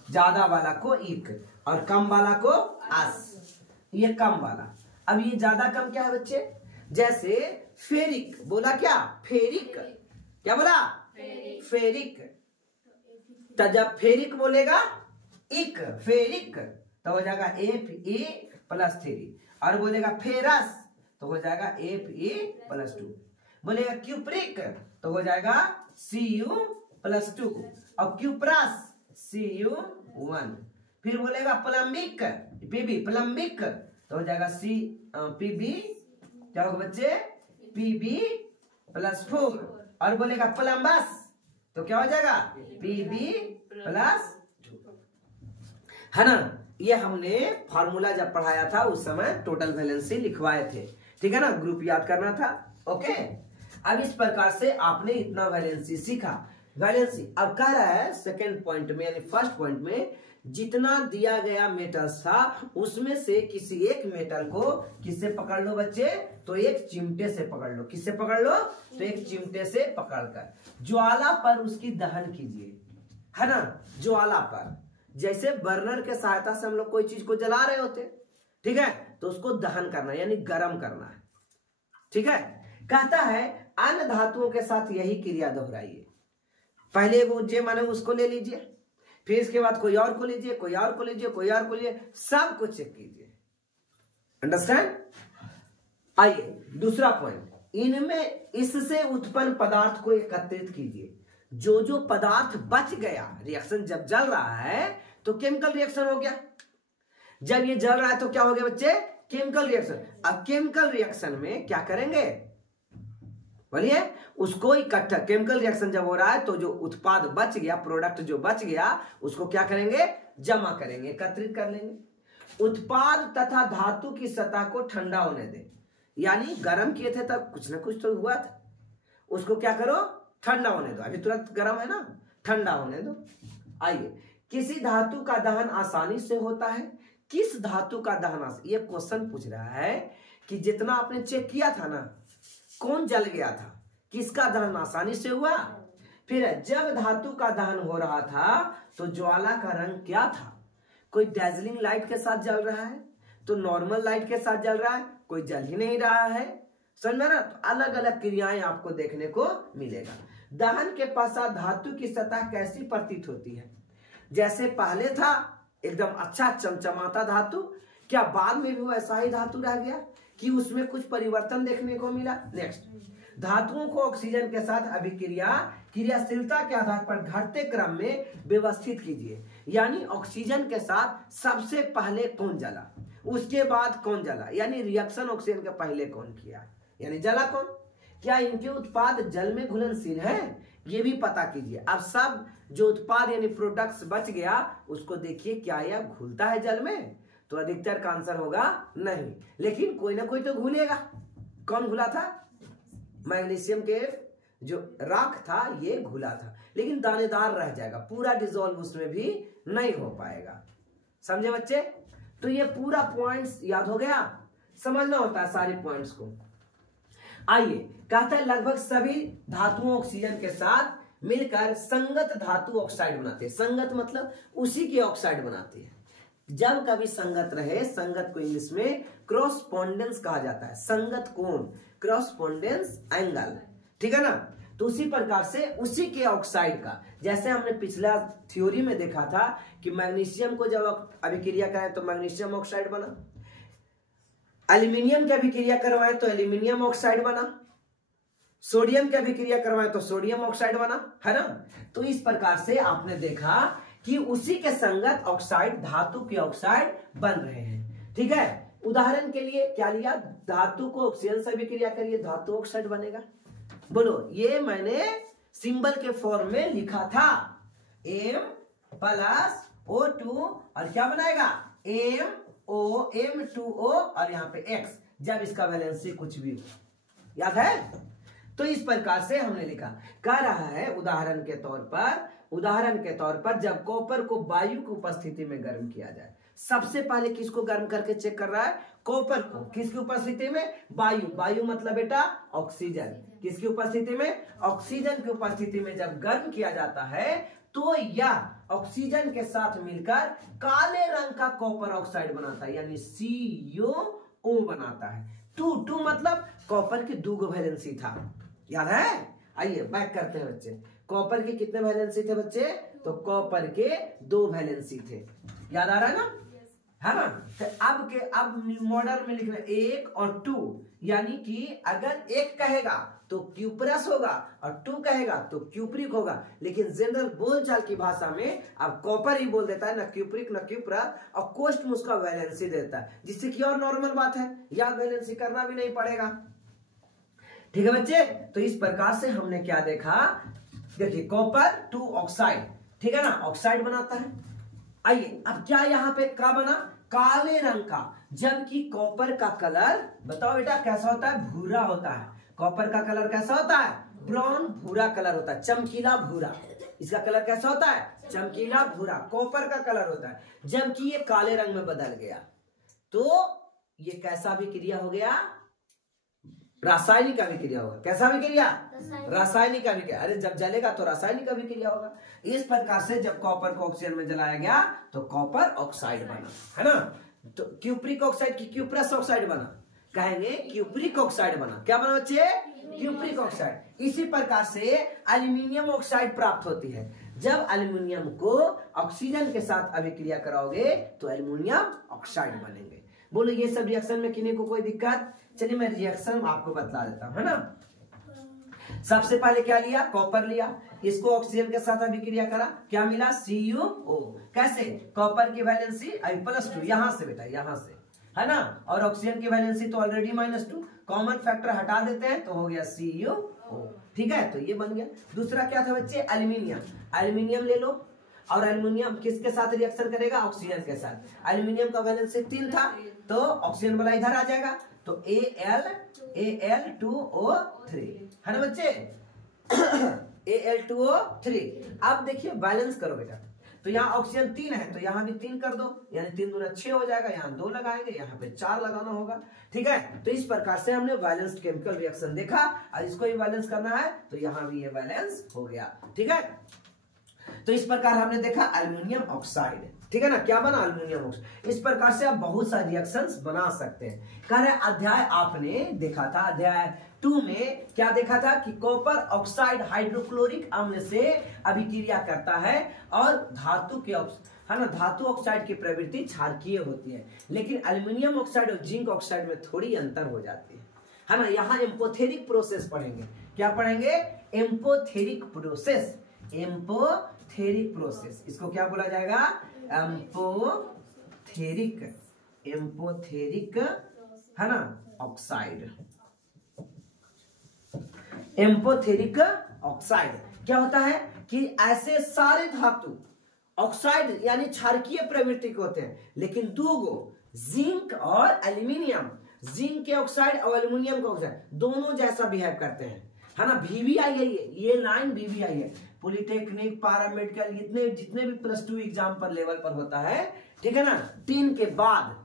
ज्यादा वाला को एक और कम वाला को आस, ये कम वाला। अब ये ज्यादा कम क्या है बच्चे, जैसे फेरिक बोला, क्या फेरिक, क्या बोला फेरिक। तो जब फेरिक बोलेगा एक फेरिक तो हो जाएगा Fe+3, और बोलेगा फेरस तो हो जाएगा Fe+2, बोलेगा क्यूप्रिक तो हो जाएगा Cu+2 और क्यूप्रस Cu1। फिर बोलेगा प्लम्बिक, प्लम्बिक तो हो जाएगा Pb, क्या होगा बच्चे Pb+4, और बोलेगा प्लम्बस तो क्या हो जाएगा Pb+2, है ना। ये हमने फार्मूला जब पढ़ाया था उस समय टोटल वैलेंसी लिखवाए थे, ठीक है ना, ग्रुप याद करना था, ओके। अब इस प्रकार से आपने इतना वैलेंसी सीखा। वैलेंसी अब कह रहा है सेकंड पॉइंट में यानी फर्स्ट पॉइंट में, जितना दिया गया मेटल्स था उसमें से किसी एक मेटल को किससे पकड़ लो बच्चे, तो एक चिमटे से पकड़ लो। किससे पकड़ लो, तो एक चिमटे से पकड़कर ज्वाला पर उसकी दहन कीजिए, है ना। ज्वाला पर, जैसे बर्नर के सहायता से हम लोग कोई चीज को जला रहे होते, ठीक है, तो उसको दहन करना यानी गर्म करना है, ठीक है। कहता है अन्य धातुओं के साथ यही क्रिया दोहराइए। पहले वो जे माने उसको ले लीजिए, फिर इसके बाद कोई और को लीजिए, कोई और को लीजिए, कोई और को लीजिए, सब कुछ चेक कीजिए, अंडरस्टैंड। आइए दूसरा पॉइंट, इनमें इससे उत्पन्न पदार्थ को एकत्रित कीजिए। जो जो पदार्थ बच गया, रिएक्शन जब जल रहा है तो केमिकल रिएक्शन हो गया, जब ये जल रहा है तो क्या हो गया बच्चे, केमिकल रिएक्शन। अब केमिकल रिएक्शन में क्या करेंगे, बोलिए, उसको इकट्ठा, केमिकल रिएक्शन जब हो रहा है तो जो उत्पाद बच गया, प्रोडक्ट जो बच गया, उसको क्या करेंगे, जमा करेंगे, एकत्रित कर लेंगे। उत्पाद तथा धातु की सतह को ठंडा होने दें, यानी गर्म किए थे तब कुछ ना कुछ तो हुआ था, उसको क्या करो, ठंडा होने दो। अभी तुरंत गर्म है ना, ठंडा होने दो। आइए, किसी धातु का दहन आसानी से होता है। किस धातु का दहन, ये क्वेश्चन पूछ रहा है कि जितना आपने चेक किया था ना, कौन जल गया था, किसका दहन आसानी से हुआ। फिर जब धातु का दहन हो रहा था तो ज्वाला का रंग क्या था। कोई डैजलिंग लाइट के साथ जल रहा है, तो नॉर्मल लाइट के साथ जल रहा है, कोई जल ही नहीं रहा है। समझ में ना, तो अलग अलग क्रियाएं आपको देखने को मिलेगा। दहन के पश्चात धातु की सतह कैसी प्रतीत होती है। जैसे पहले था एकदम अच्छा चमचमाता धातु, क्या बाद में भी वैसा ही धातु रह गया कि उसमें कुछ परिवर्तन देखने को मिला। नेक्स्ट, धातुओं को ऑक्सीजन के साथ अभिक्रिया क्रियाशीलता के आधार पर घटते क्रम में व्यवस्थित कीजिए। यानी ऑक्सीजन के साथ सबसे पहले कौन जला, उसके बाद कौन जला, यानी रिएक्शन ऑक्सीजन के पहले कौन किया, यानी जला कौन। क्या इनके उत्पाद जल में घुलनशील है, ये भी पता कीजिए। अब सब जो उत्पाद यानी प्रोडक्ट्स बच गया उसको देखिए, क्या यह घुलता है जल में, तो अधिकतर का आंसर होगा नहीं, लेकिन कोई ना कोई तो घुलेगा। कौन घुला था, मैग्नीशियम के जो राख था ये घुला था, लेकिन दानेदार रह जाएगा, पूरा डिसॉल्व उसमें भी नहीं हो पाएगा। समझे बच्चे, तो ये पूरा पॉइंट्स याद हो गया, समझना होता है सारे पॉइंट्स को। आइए, कहता है लगभग सभी धातुओं ऑक्सीजन के साथ मिलकर संगत धातु ऑक्साइड बनाते हैं। संगत मतलब उसी के ऑक्साइड बनाते हैं। जब कभी संगत रहे, संगत को इंग्लिश में क्रॉसपोंडेंस कहा जाता है। संगत कोण, क्रॉसपोंडेंस एंगल, ठीक है ना। तो उसी प्रकार से उसी के ऑक्साइड का, जैसे हमने पिछला थ्योरी में देखा था कि मैग्नीशियम को जब अभिक्रिया कराए तो मैग्नीशियम ऑक्साइड बना, एल्यूमिनियम की अभिक्रिया करवाए तो एल्यूमिनियम ऑक्साइड बना, सोडियम की अभिक्रिया करवाए तो सोडियम ऑक्साइड बना, है ना। तो इस प्रकार से आपने देखा कि उसी के संगत ऑक्साइड धातु के ऑक्साइड बन रहे हैं, ठीक है। उदाहरण के लिए क्या लिया, धातु को ऑक्सीजन से अभिक्रिया करिए, धातु ऑक्साइड बनेगा। बोलो, ये मैंने सिंबल के फॉर्म में लिखा था, M+O2 और क्या बनाएगा, M2O और यहाँ पे X, जब इसका वैलेंसी कुछ भी हो, याद है। तो इस प्रकार से हमने लिखा, कह रहा है उदाहरण के तौर पर जब कॉपर को वायु की उपस्थिति में गर्म किया जाए, सबसे पहले किसको गर्म करके चेक कर रहा है, कॉपर को। किसकी उपस्थिति में, वायु, वायु मतलब बेटा ऑक्सीजन, किसकी उपस्थिति में, ऑक्सीजन की उपस्थिति में जब गर्म किया जाता है तो यह ऑक्सीजन के साथ मिलकर काले रंग का कॉपर ऑक्साइड बनाता है, यानी CuO बनाता है। टू मतलब कॉपर की 2 वैलेंसी था, याद है। आइए बैक करते हैं बच्चे, कॉपर के कितने वैलेंसी थे बच्चे, तो कॉपर के 2 वैलेंसी थे, याद आ रहा है ना, है ना। तो अब मॉडर्न में लिख रहे 1 और 2, यानी कि अगर 1 कहेगा तो क्यूप्रस होगा और 2 कहेगा तो क्यूप्रिक होगा, लेकिन जनरल बोलचाल की भाषा में अब कॉपर ही बोल देता है, ना क्यूप्रिक ना क्यूप्रस, और कोष्ट में उसका वैलेंसी देता है, जिससे कि और नॉर्मल बात है, याद वैलेंसी करना भी नहीं पड़ेगा, ठीक है बच्चे। तो इस प्रकार से हमने क्या देखा, देखिए कॉपर 2 ऑक्साइड, ठीक है ना, ऑक्साइड बनाता है। आइए, अब क्या यहाँ पे क्या बना, काले रंग का, जबकि कॉपर का कलर बताओ बेटा कैसा होता है, भूरा होता है। कॉपर का कलर कैसा होता है, ब्राउन भूरा कलर होता है, चमकीला भूरा। इसका कलर कैसा होता है, चमकीला भूरा, कॉपर का कलर होता है। जबकि ये काले रंग में बदल गया तो ये कैसा अभिक्रिया हो गया, रासायनिक अभिक्रिया होगा। कैसा अभिक्रिया, रासायनिक अभिक्रिया। अरे जब जलेगा तो रासायनिक अभिक्रिया होगा। इस प्रकार से जब कॉपर को ऑक्सीजन में जलाया गया तो कॉपर ऑक्साइड बना, है ना। तो क्यूप्रिक ऑक्साइड की क्यूप्रस ऑक्साइड बना, कहेंगे क्यूप्रिक ऑक्साइड बना। क्या बना बच्चे, क्यूप्रिक ऑक्साइड। इसी प्रकार से एल्यूमिनियम ऑक्साइड प्राप्त होती है। जब एल्यूमिनियम को ऑक्सीजन के साथ अभिक्रिया कराओगे तो एल्यूमिनियम ऑक्साइड बनेंगे। बोलो ये सब रिएक्शन में किन्हीं को कोई दिक्कत, चलिए मैं रिएक्शन आपको बतला देता हूं, है ना। सबसे पहले क्या लिया, कॉपर लिया, इसको ऑक्सीजन के साथ अभिक्रिया करा, क्या मिला, CuO। कैसे, कॉपर की वैलेंसी I+2, यहां से बेटा, यहां से, है ना, और ऑक्सीजन की वैलेंसी तो ऑलरेडी -2, कॉमन फैक्टर हटा देते हैं तो हो गया CuO, ठीक है। तो ये बन गया। दूसरा क्या था बच्चे, एल्यूमिनियम। एल्यूमिनियम ले लो, और एल्युमिनियम किसके साथ रिएक्शन करेगा? ऑक्सीजन के साथ। एल्युमिनियम का वैलेंसी 3 था तो ऑक्सीजन वाला इधर आ जाएगा, तो Al2O3 है ना बच्चे। Al2O3। अब देखिए बैलेंस करो बेटा, तो यहाँ ऑक्सीजन 3 है तो यहाँ भी 3 कर दो, यानी 3 दूना 6 हो जाएगा, यहाँ 2 लगाएंगे, यहाँ पे 4 लगाना होगा। ठीक है, तो इस प्रकार से हमने बैलेंस्ड केमिकल रिएक्शन देखा, और इसको भी बैलेंस करना है तो यहाँ भी ये बैलेंस हो गया। ठीक है, तो इस प्रकार हमने देखा एल्युमिनियम ऑक्साइड। ठीक है ना, क्या बना? Aluminium oxide. इस प्रकार से आप बहुत सारे रिएक्शंस बना सकते हैं। कह रहे अध्याय आपने देखा था, अध्याय 2 में क्या देखा था कि कॉपर ऑक्साइड हाइड्रोक्लोरिक अम्ल से अभिक्रिया करता है और धातु के है ना, धातु ऑक्साइड की प्रवृत्ति क्षारकीय होती है, लेकिन एल्युमिनियम ऑक्साइड और जिंक ऑक्साइड में थोड़ी अंतर हो जाती है ना। यहाँ एम्पोथेरिक प्रोसेस पढ़ेंगे। क्या पढ़ेंगे? एम्पोथेरिक प्रोसेस। एम्पोथेरिक प्रोसेस, इसको क्या बोला जाएगा? एम्पोथेरिक। एम्पोथेरिक है ना ऑक्साइड। एम्पोथेरिक ऑक्साइड क्या होता है कि ऐसे सारे धातु ऑक्साइड यानी क्षारकीय प्रवृत्ति के होते हैं, लेकिन दो गो जिंक और एल्यूमिनियम, जिंक के ऑक्साइड और एल्यूमिनियम के ऑक्साइड दोनों जैसा बिहेव करते हैं, है ना। VVI है ये लाइन VVI है। पॉलिटेक्निक, पैरामेडिकल, इतने जितने भी +2 एग्जाम पर लेवल पर होता है, ठीक है ना, 3 के बाद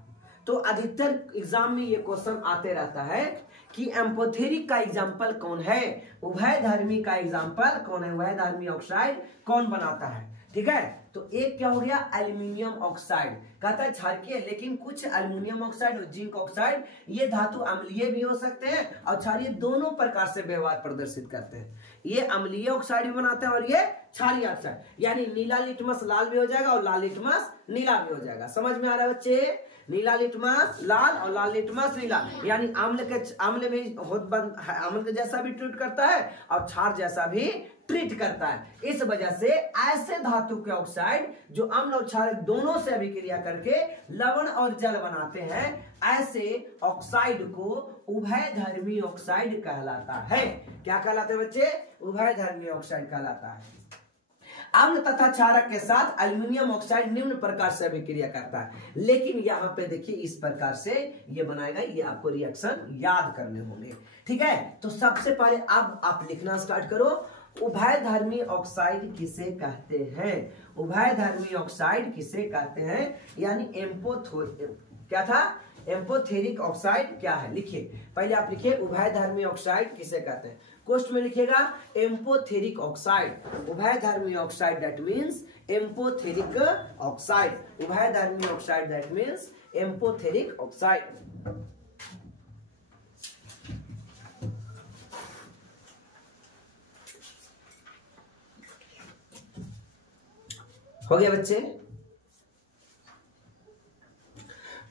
तो अधिकतर एग्जाम में ये क्वेश्चन आते रहता है कि एम्पोथेरिक का एग्जाम्पल कौन है, उभयधर्मी का एग्जाम्पल कौन है, उभयधर्मी ऑक्साइड कौन बनाता है। ठीक है, तो एक क्या हो गया? Aluminium oxide. कहता है क्षारकीय, लेकिन कुछ एल्यूमिनियम ऑक्साइड और जिंक ऑक्साइड ये धातु अम्लीय भी हो सकते हैं और क्षारीय, दोनों प्रकार से व्यवहार प्रदर्शित करते हैं। ये अम्लीय ऑक्साइड भी बनाते हैं और ये क्षारीय ऑक्साइड, यानी नीला लिटमस लाल भी हो जाएगा और लाल लिटमस नीला भी हो जाएगा। समझ में आ रहा है बच्चे? नीला लिटमस लाल और लाल लिटमस नीला, यानी अम्ल में अम्ल के जैसा भी ट्रीट करता है और क्षार जैसा भी ट्रीट करता है। इस वजह से ऐसे धातु के ऑक्साइड जो अम्ल और क्षार दोनों से अभिक्रिया करके लवण और जल बनाते हैं, ऐसे ऑक्साइड को उभयधर्मी ऑक्साइड कहलाता है। क्या कहलाते हैं बच्चे? उभयधर्मी ऑक्साइड कहलाता है। अम्ल तथा क्षारक के साथ एल्यूमिनियम ऑक्साइड निम्न प्रकार से अभिक्रिया करता है, लेकिन यहाँ पे देखिए इस प्रकार से ये बनाएगा, ये आपको रिएक्शन याद करने होंगे। ठीक है, तो सबसे पहले अब आप लिखना स्टार्ट करो। उभयधर्मी ऑक्साइड किसे कहते हैं? उभयधर्मी ऑक्साइड किसे कहते हैं, यानी क्या था? एम्पोथेरिक ऑक्साइड क्या है? लिखिए, पहले आप लिखिए उभयधर्मी ऑक्साइड किसे कहते हैं। क्वेश्चन में लिखिएगा एम्पोथेरिक ऑक्साइड। उभयधर्मी oxide that means amphoteric oxide. उभयधर्मी oxide that means amphoteric oxide. हो गया बच्चे?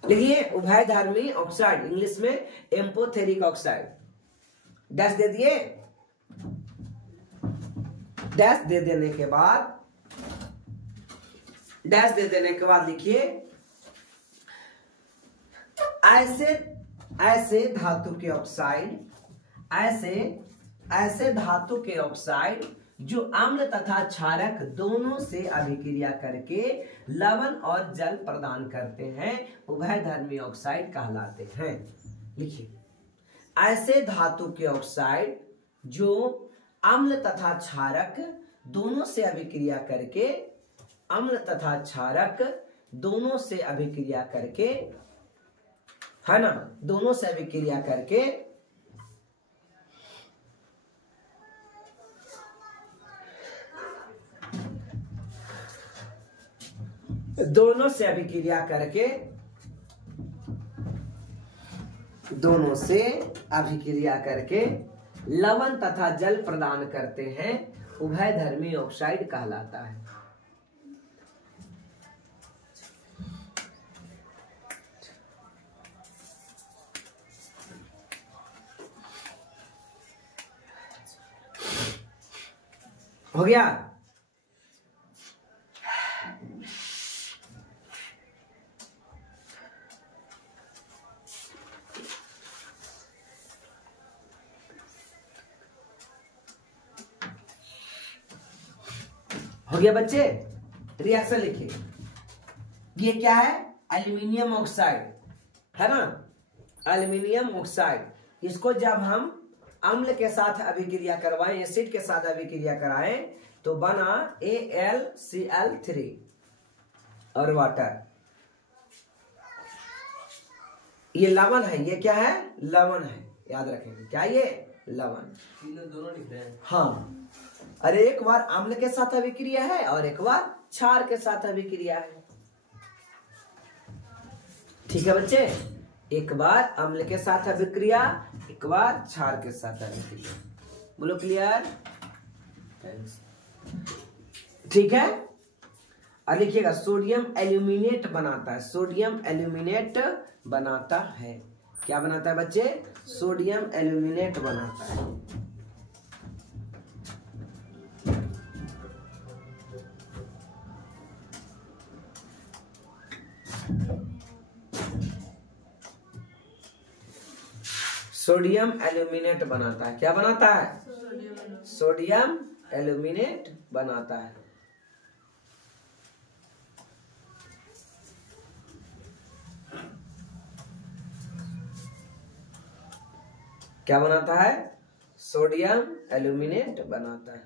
लिखिए उभयधर्मी ऑक्साइड, इंग्लिश में एम्पोथेरिक ऑक्साइड। डैश दे दिए, डैश दे देने के बाद लिखिए ऐसे धातु के ऑक्साइड, ऐसे धातु के ऑक्साइड जो अम्ल तथा क्षारक दोनों से अभिक्रिया करके लवण और जल प्रदान करते हैं, उभयधर्मी ऑक्साइड कहलाते हैं। लिखिए ऐसे धातु के ऑक्साइड जो अम्ल तथा क्षारक दोनों से अभिक्रिया करके, अम्ल तथा क्षारक दोनों से अभिक्रिया करके, है ना, दोनों से अभिक्रिया करके लवण तथा जल प्रदान करते हैं, उभयधर्मी ऑक्साइड कहलाता है। हो गया? हो गया बच्चे? रिएक्शन लिखिए। ये क्या है? एल्यूमिनियम ऑक्साइड है ना, एल्यूमिनियम ऑक्साइड। इसको जब हम अम्ल के साथ अभिक्रिया करवाएं, एसिड के साथ अभिक्रिया कराएं तो बना AlCl3 और वाटर। ये लवण है, ये क्या है? लवण है, याद रखेंगे क्या ये? लवण। दोनों लिख रहे हैं। हाँ, अरे एक बार अम्ल के साथ अभिक्रिया है और एक बार क्षार के साथ अभिक्रिया है। ठीक है बच्चे, एक बार अम्ल के साथ अभिक्रिया, एक बार क्षार के साथ अभिक्रिया। बोलो क्लियर? ठीक है। और लिखिएगा सोडियम एल्यूमिनेट बनाता है, सोडियम एल्यूमिनेट बनाता है। क्या बनाता है बच्चे? सोडियम एल्यूमिनेट बनाता है। सोडियम एल्यूमिनेट बनाता है। क्या बनाता है? सोडियम एल्यूमिनेट बनाता है। क्या बनाता है? सोडियम एल्यूमिनेट बनाता है।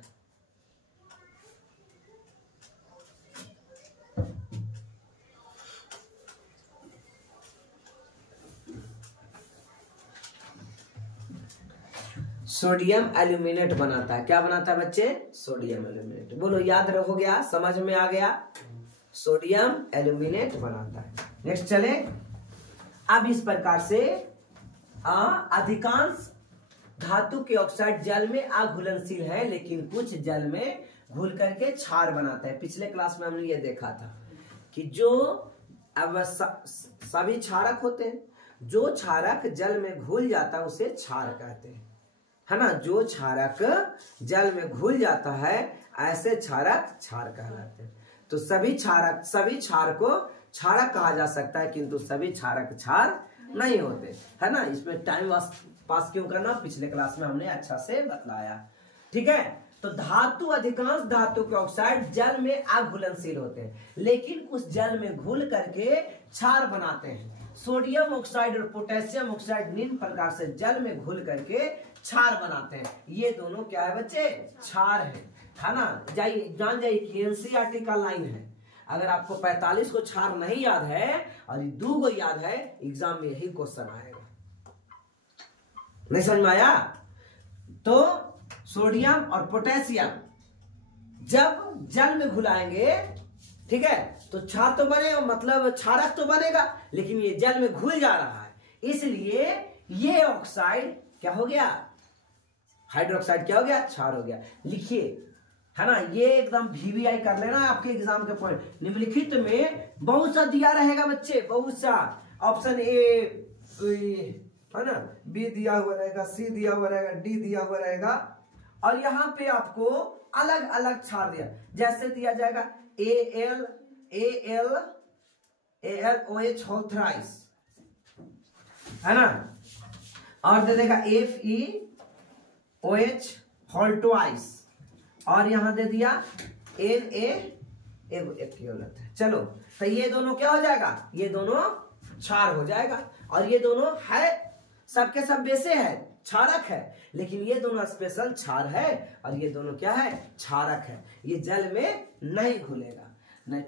सोडियम एल्यूमिनेट बनाता है। क्या बनाता है बच्चे? Sodium aluminate. बोलो याद हो गया, समझ में आ गया? सोडियम एल्यूमिनेट बनाता है। नेक्स्ट चले। अब इस प्रकार से अधिकांश धातु के ऑक्साइड जल में अघुलनशील है, लेकिन कुछ जल में घुल करके क्षार बनाता है। पिछले क्लास में हमने ये देखा था कि जो अब सभी क्षारक होते हैं, जो क्षारक जल में घुल जाता है उसे क्षार कहते हैं, है ना। जो क्षारक जल में घुल जाता है ऐसे क्षारक क्षार कहलाते हैं। तो सभी क्षार को क्षारक कहा जा सकता है, किंतु सभी क्षारक क्षार नहीं होते, है ना। इसमें टाइम पास क्यों करना, पिछले क्लास में हमने अच्छा से बतलाया। ठीक है। तो अधिकांश धातु के ऑक्साइड जल में अघुलनशील होते हैं, लेकिन कुछ जल में घुल करके क्षार बनाते हैं। सोडियम ऑक्साइड और पोटेशियम ऑक्साइड निम्न प्रकार से जल में घुल करके क्षार बनाते हैं। ये दोनों क्या है बच्चे? क्षार है ना। जाइए जान जाइए कि एनसीईआरटी का लाइन है। अगर आपको 45 को क्षार नहीं याद है और 2 को याद है, एग्जाम में यही क्वेश्चन आएगा। नहीं समझ में आया? तो सोडियम और पोटेशियम जब जल में घुलाएंगे, ठीक है, तो क्षार तो बनेगा, मतलब क्षारक तो बनेगा, लेकिन ये जल में घुल जा रहा है, इसलिए ये ऑक्साइड क्या हो गया? हाइड्रोक्साइड क्या हो गया? क्षार हो गया। लिखिए, है ना, ये एकदम VVI कर लेना आपके एग्जाम के पॉइंट। निम्नलिखित में बहुत सा दिया रहेगा बच्चे, बहुत सा। ऑप्शन ए है ना, B दिया हुआ रहेगा, C दिया हुआ रहेगा, D दिया हुआ रहेगा, और यहाँ पे आपको अलग अलग क्षार दिया, जैसे दिया जाएगा AlOH होल थ्राइस, है ना, और दे देगा FeOH होल ट्वाइस, और यहां दे दिया Na चलो, तो ये दोनों क्या हो जाएगा? ये दोनों क्षार हो जाएगा। और ये दोनों है सबके सब बेसे है, क्षारक है, लेकिन ये दोनों स्पेशल क्षार है और ये दोनों क्या है? क्षारक है। ये जल में नहीं घुलेगा, नहीं,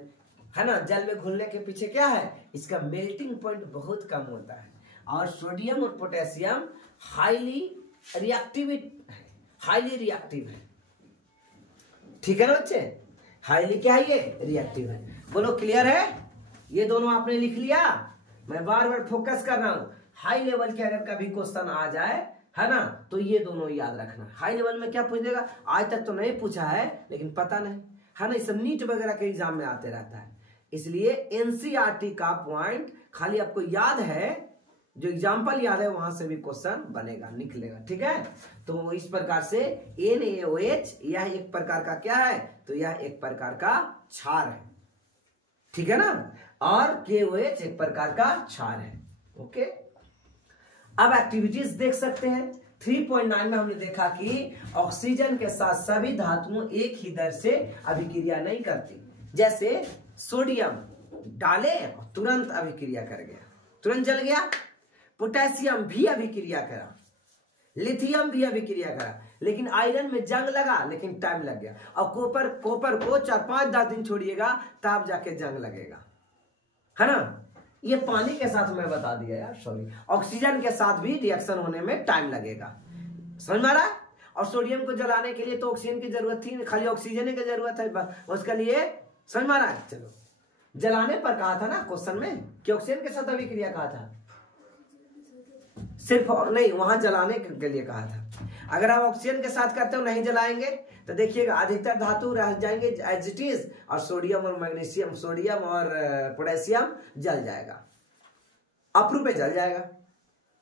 है ना। जल में घुलने के पीछे क्या है? इसका मेल्टिंग पॉइंट बहुत कम होता है। और सोडियम और पोटेशियम हाईली रिएक्टिव है। ठीक है ना बच्चे? हाईली क्या है? ये रिएक्टिव है। बोलो क्लियर है? ये दोनों आपने लिख लिया। मैं बार बार फोकस कर रहा हूं, हाई लेवल के अगर कभी क्वेश्चन आ जाए, है ना, तो ये दोनों याद रखना। हाई लेवल में क्या पूछ देगा, आज तक तो नहीं पूछा है, लेकिन पता नहीं, है ना, ये सब नीट वगैरह के एग्जाम में आते रहता है। इसलिए एनसीईआरटी का पॉइंट खाली आपको याद है, जो एग्जाम्पल याद है वहां से भी क्वेश्चन बनेगा, निकलेगा। ठीक है। तो इस प्रकार से NaOH यह एक प्रकार का क्या है? तो यह एक प्रकार का क्षार है, ठीक है ना। और KOH एक प्रकार का क्षार है। ओके, अब एक्टिविटीज देख सकते हैं। 3.9 में हमने देखा कि ऑक्सीजन के साथ सभी धातुओं एक ही दर से अभिक्रिया नहीं करती। जैसे सोडियम डाले और तुरंत अभिक्रिया कर गया, तुरंत जल गया। पोटेशियम भी अभिक्रिया करा, लिथियम भी अभिक्रिया करा, लेकिन आयरन में जंग लगा, लेकिन टाइम लग गया। और कॉपर को 4-5-10 दिन छोड़िएगा तब जाके जंग लगेगा, है ना। ये पानी के साथ मैं बता दिया यार, सॉरी। ऑक्सीजन के साथ भी रिएक्शन होने में टाइम लगेगा, समझ में आ रहा है। और सोडियम को जलाने के लिए तो ऑक्सीजन की जरूरत थी, खाली ऑक्सीजन की जरूरत है उसके लिए, समझ में आ रहा है। चलो, जलाने पर कहा था ना क्वेश्चन में कि ऑक्सीजन के साथ अभिक्रिया कहा था, सिर्फ नहीं, वहां जलाने के लिए कहा था। अगर आप ऑक्सीजन के साथ करते हो नहीं जलाएंगे तो देखिएगा अधिकतर धातु रह जाएंगे एज इट इज, और सोडियम और मैग्नीशियम, सोडियम और पोटेशियम जल जाएगा, अप्रूपे जल जाएगा,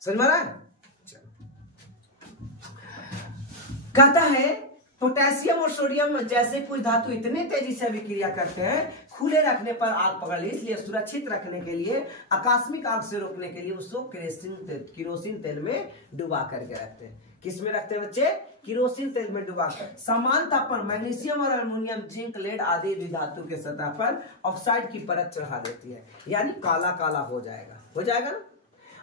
समझ में आ रहा है। कहता है पोटेशियम और सोडियम जैसे कुछ धातु इतने तेजी से अभिक्रिया करते हैं, खुले रखने पर आग पकड़ ली, इसलिए सुरक्षित रखने के लिए, आकस्मिक आग से रोकने के लिए उसको किरोसिन तेल में डुबा करके रखते हैं। किस में रखते हैं बच्चे? किरोसिन तेल में डुबा कर। समान ताप पर मैग्नीशियम और एल्युमिनियम, जिंक, लेड आदि धातु के सतह पर ऑक्साइड की परत चढ़ा देती है, यानी काला काला हो जाएगा ना।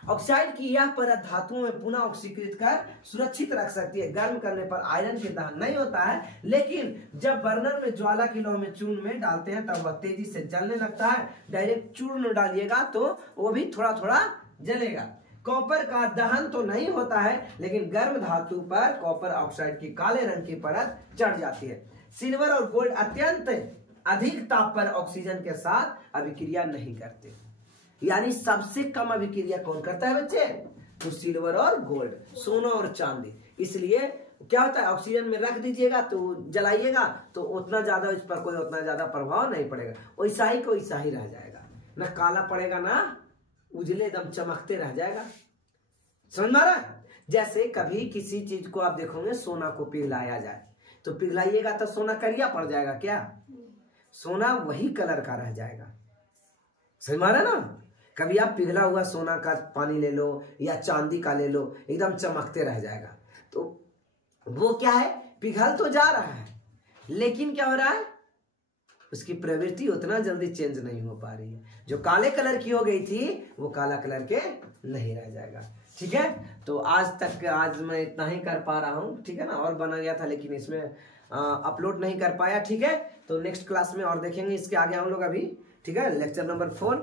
ऑक्साइड की यह परत धातुओं में पुनः ऑक्सीकृत कर सुरक्षित रख सकती है। गर्म करने पर आयरन के दहन नहीं होता है, लेकिन जब बर्नर में ज्वाला की लौ में चूर्ण में डालते हैं तब वह तेजी से जलने लगता है। डायरेक्ट चूर्ण डालिएगा तो वो भी थोड़ा थोड़ा जलेगा। कॉपर का दहन तो नहीं होता है, लेकिन गर्म धातु पर कॉपर ऑक्साइड की काले रंग की परत चढ़ जाती है। सिल्वर और गोल्ड अत्यंत अधिक ताप पर ऑक्सीजन के साथ अभिक्रिया नहीं करते, यानी सबसे कम अभिक्रिया कौन करता है बच्चे? तो सिल्वर और गोल्ड, सोना और चांदी। इसलिए क्या होता है, ऑक्सीजन में रख दीजिएगा तो जलाइएगा तो उतना ज्यादा इस पर कोई उतना ज्यादा प्रभाव नहीं पड़ेगा, वैसा ही को वैसा ही रह जाएगा, ना काला पड़ेगा ना उजले एकदम चमकते रह जाएगा, समझ में आ रहा है। जैसे कभी किसी चीज को आप देखोगे, सोना को पिघलाया जाए तो पिघलाइएगा तो सोना करिया पड़ जाएगा क्या? सोना वही कलर का रह जाएगा, समझ में आ रहा है ना। कभी आप पिघला हुआ सोना का पानी ले लो या चांदी का ले लो, एकदम चमकते रह जाएगा। तो वो क्या है, पिघल तो जा रहा है, लेकिन क्या हो रहा है, उसकी प्रवृत्ति उतना जल्दी चेंज नहीं हो पा रही है। जो काले कलर की हो गई थी वो काला कलर के नहीं रह जाएगा, ठीक है। तो आज मैं इतना ही कर पा रहा हूँ, ठीक है ना। और बना गया था लेकिन इसमें अपलोड नहीं कर पाया, ठीक है। तो नेक्स्ट क्लास में और देखेंगे इसके आगे हम लोग अभी, ठीक है। Lecture number 4